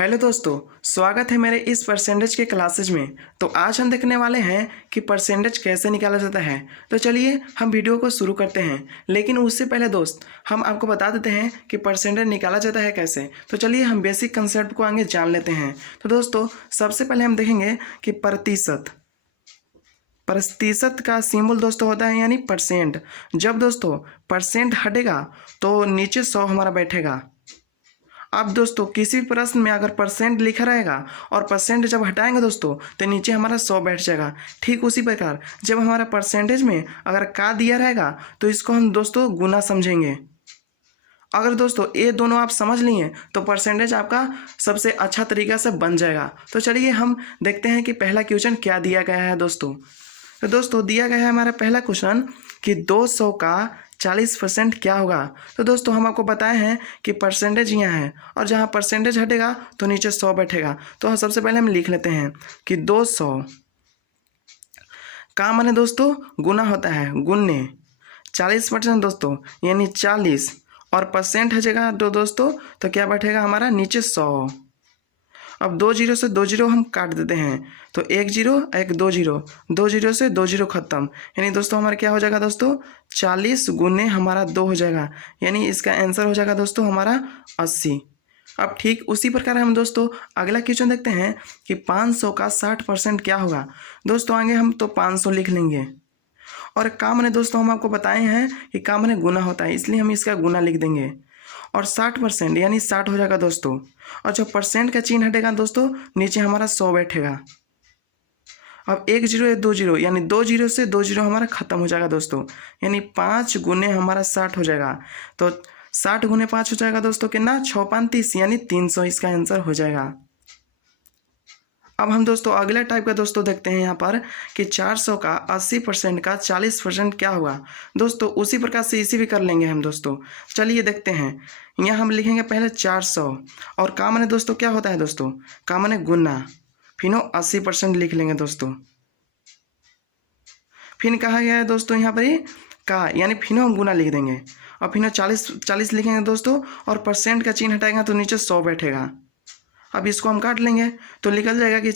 Hello दोस्तों, स्वागत है मेरे इस परसेंटेज के क्लासेज में। तो आज हम देखने वाले हैं कि परसेंटेज कैसे निकाला जाता है। तो चलिए हम वीडियो को शुरू करते हैं। लेकिन उससे पहले दोस्त हम आपको बता देते हैं कि परसेंटेज निकाला जाता है कैसे। तो चलिए हम बेसिक कंसेप्ट को आगे जान लेते हैं। तो दोस्तों सबसे पहले हम देखेंगे कि प्रतिशत का सिंबल दोस्तों होता है यानी परसेंट। जब दोस्तों परसेंट हटेगा तो नीचे 100 हमारा बैठेगा। अब दोस्तों किसी भी प्रश्न में अगर परसेंट लिखा रहेगा और परसेंट जब हटाएंगे दोस्तों तो नीचे हमारा 100 बैठ जाएगा। ठीक उसी प्रकार जब हमारा परसेंटेज में अगर का दिया रहेगा तो इसको हम दोस्तों गुना समझेंगे। अगर दोस्तों ये दोनों आप समझ लिए तो परसेंटेज आपका सबसे अच्छा तरीका से बन जाएगा। तो चलिए हम देखते हैं कि पहला क्वेश्चन क्या दिया गया है दोस्तों। तो दोस्तों दिया गया है हमारा पहला क्वेश्चन कि 200 का 40% क्या होगा। तो दोस्तों हम आपको बताए हैं कि परसेंटेज यहाँ है और जहाँ परसेंटेज हटेगा तो नीचे 100 बैठेगा। तो सबसे पहले हम लिख लेते हैं कि 200 का माने दोस्तों गुना होता है, गुन्ने 40% दोस्तों यानी 40 और परसेंट हटेगा तो दोस्तों तो क्या बैठेगा हमारा नीचे 100। अब 2 जीरो से 2 जीरो हम काट देते हैं तो 1 जीरो 1 2 जीरो, 2 जीरो से 2 जीरो खत्म। यानी दोस्तों हमारा क्या हो जाएगा दोस्तों 40 गुने हमारा 2 हो जाएगा। यानी इसका आंसर हो जाएगा दोस्तों हमारा 80। अब ठीक उसी प्रकार हम दोस्तों अगला क्वेश्चन देखते हैं कि 500 का 60% क्या होगा। दोस्तों आगे हम तो 500 लिख लेंगे और का माने दोस्तों हम आपको बताए हैं कि का माने गुना होता है, इसलिए हम इसका गुना लिख देंगे और 60% यानी 60 हो जाएगा दोस्तों। और जब परसेंट का चिन्ह हटेगा दोस्तों नीचे हमारा 100 बैठेगा। अब 1 जीरो 2 जीरो यानी 2 जीरो से 2 जीरो हमारा खत्म हो जाएगा दोस्तों। यानी 5 गुने हमारा 60 हो जाएगा। तो 60 गुने 5 हो जाएगा दोस्तों कितना 6 5 30 यानी 300 इसका आंसर हो जाएगा। अब हम दोस्तों अगला टाइप का दोस्तों देखते हैं यहाँ पर कि 400 का 80% का 40% क्या होगा। दोस्तों उसी प्रकार से इसी भी कर लेंगे हम दोस्तों। चलिए देखते हैं। यहाँ हम लिखेंगे पहले 400 और का माने दोस्तों क्या होता है दोस्तों का माने गुना, फिर 80% लिख लेंगे दोस्तों। फिर कहा गया है दोस्तों यहाँ पर का यानी फिर हम गुना लिख देंगे और फिर 40 लिखेंगे दोस्तों और परसेंट का चिन्ह हटाएगा तो नीचे 100 बैठेगा। अब इसको हम काट लेंगे तो निकल जाएगा कि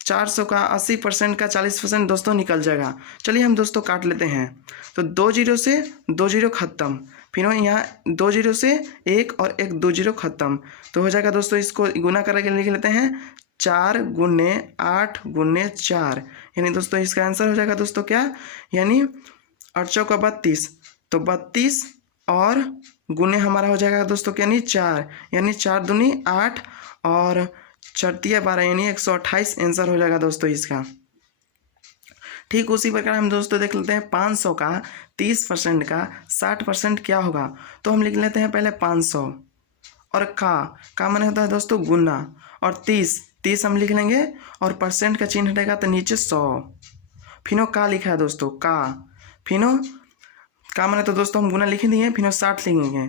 400 का 80% का 40% दोस्तों निकल जाएगा। चलिए हम दोस्तों काट लेते हैं। तो 2 जीरो से 2 जीरो खत्म, फिर यहाँ 2 जीरो से 1 और 1 2 जीरो खत्म। तो हो जाएगा दोस्तों इसको गुना करके लिख लेते हैं 4 गुने 8 गुने 4 यानी दोस्तों इसका आंसर हो जाएगा दोस्तों क्या यानी 8 चौका 32। तो 32 और गुने हमारा हो जाएगा दोस्तों यानी 4 यानी 4 दूनी 8 और 4 तिया 12 यानी 128 आंसर हो जाएगा दोस्तों इसका। ठीक उसी प्रकार हम दोस्तों देख लेते हैं 500 का 30% का 60% क्या होगा। तो हम लिख लेते हैं पहले 500 और का माने होता है दोस्तों गुना और 30 हम लिख लेंगे और परसेंट का चिन्ह हटेगा तो नीचे 100। फिनो का लिखा है दोस्तों फिनो का माने तो दोस्तों हम गुना लिख दिए फिर 60 लिखेंगे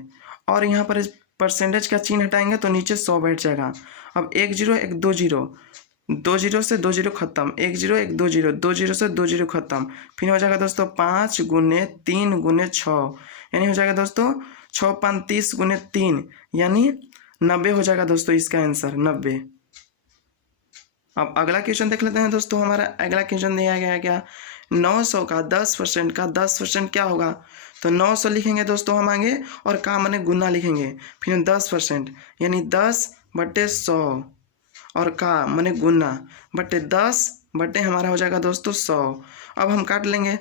और यहाँ पर परसेंटेज का चिन्ह हटाएंगे तो नीचे 100 बैठ जाएगा। अब 1 जीरो 1 2 जीरो, 2 जीरो से 2 जीरो खत्म, 1 जीरो 1 2 जीरो, 2 जीरो से 2 जीरो खत्म। फिर हो जाएगा दोस्तों 5 गुने 3 गुने 6 यानी हो जाएगा दोस्तों 6 5 30 गुने 3 यानी 90 हो जाएगा दोस्तों इसका आंसर 90। अब अगला क्वेश्चन देख लेते हैं दोस्तों। हमारा अगला क्वेश्चन दिया गया है क्या 900 का 10% का 10% क्या होगा। तो 900 लिखेंगे दोस्तों हम आगे और का माने गुना लिखेंगे फिर 10% यानी 10/100 और का माने गुना बटे 10 हमारा हो जाएगा दोस्तों 100। अब हम काट लेंगे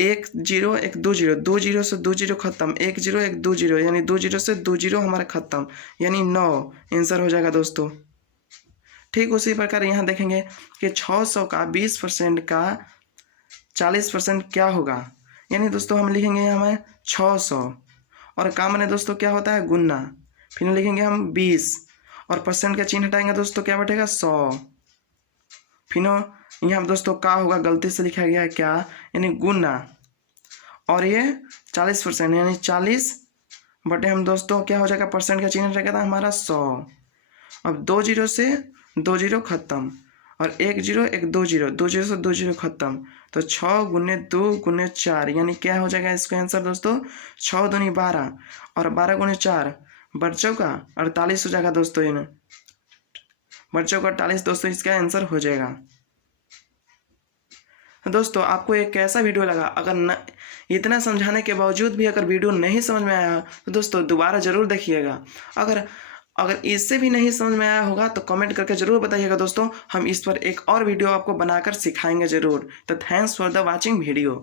1 जीरो 1 2 जीरो, 2 जीरो से 2 जीरो खत्म, 1 जीरो 1 2 जीरो यानी 2 जीरो से 2 जीरो हमारा खत्म यानी 9 आंसर हो जाएगा दोस्तों। ठीक उसी प्रकार यहाँ देखेंगे कि 600 का 20% का 40% क्या होगा। यानी दोस्तों हम लिखेंगे हमें 600 और का माने दोस्तों क्या होता है गुना, फिर लिखेंगे हम 20 और परसेंट का चिन्ह हटाएंगे दोस्तों क्या बैठेगा 100। फिर यहाँ दोस्तों का होगा गलती से लिखा गया है क्या यानी गुना और ये 40% यानी 40 बटे हम दोस्तों क्या हो जाएगा परसेंट का चिन्ह हटाएगा हमारा 100। अब 2 जीरो से 2 जीरो खत्म और 1 जीरो 1 2 जीरो, 2 जीरो से 2 जीरो खत्म। तो 6 गुने 2 गुने 4 यानी क्या हो जाएगा इसका आंसर दोस्तों 6 दूनी 12 और 12 गुने 4 बट चौका 48 हो जाएगा दोस्तों। ये बट चौका 48 दोस्तों, इसका आंसर हो जाएगा। दोस्तों आपको एक कैसा वीडियो लगा? अगर न इतना समझाने के बावजूद भी अगर वीडियो नहीं समझ में आया तो दोस्तों दोबारा ज़रूर देखिएगा। अगर अगर इससे भी नहीं समझ में आया होगा तो कमेंट करके ज़रूर बताइएगा दोस्तों, हम इस पर एक और वीडियो आपको बनाकर सिखाएंगे ज़रूर। तो thanks for the watching video.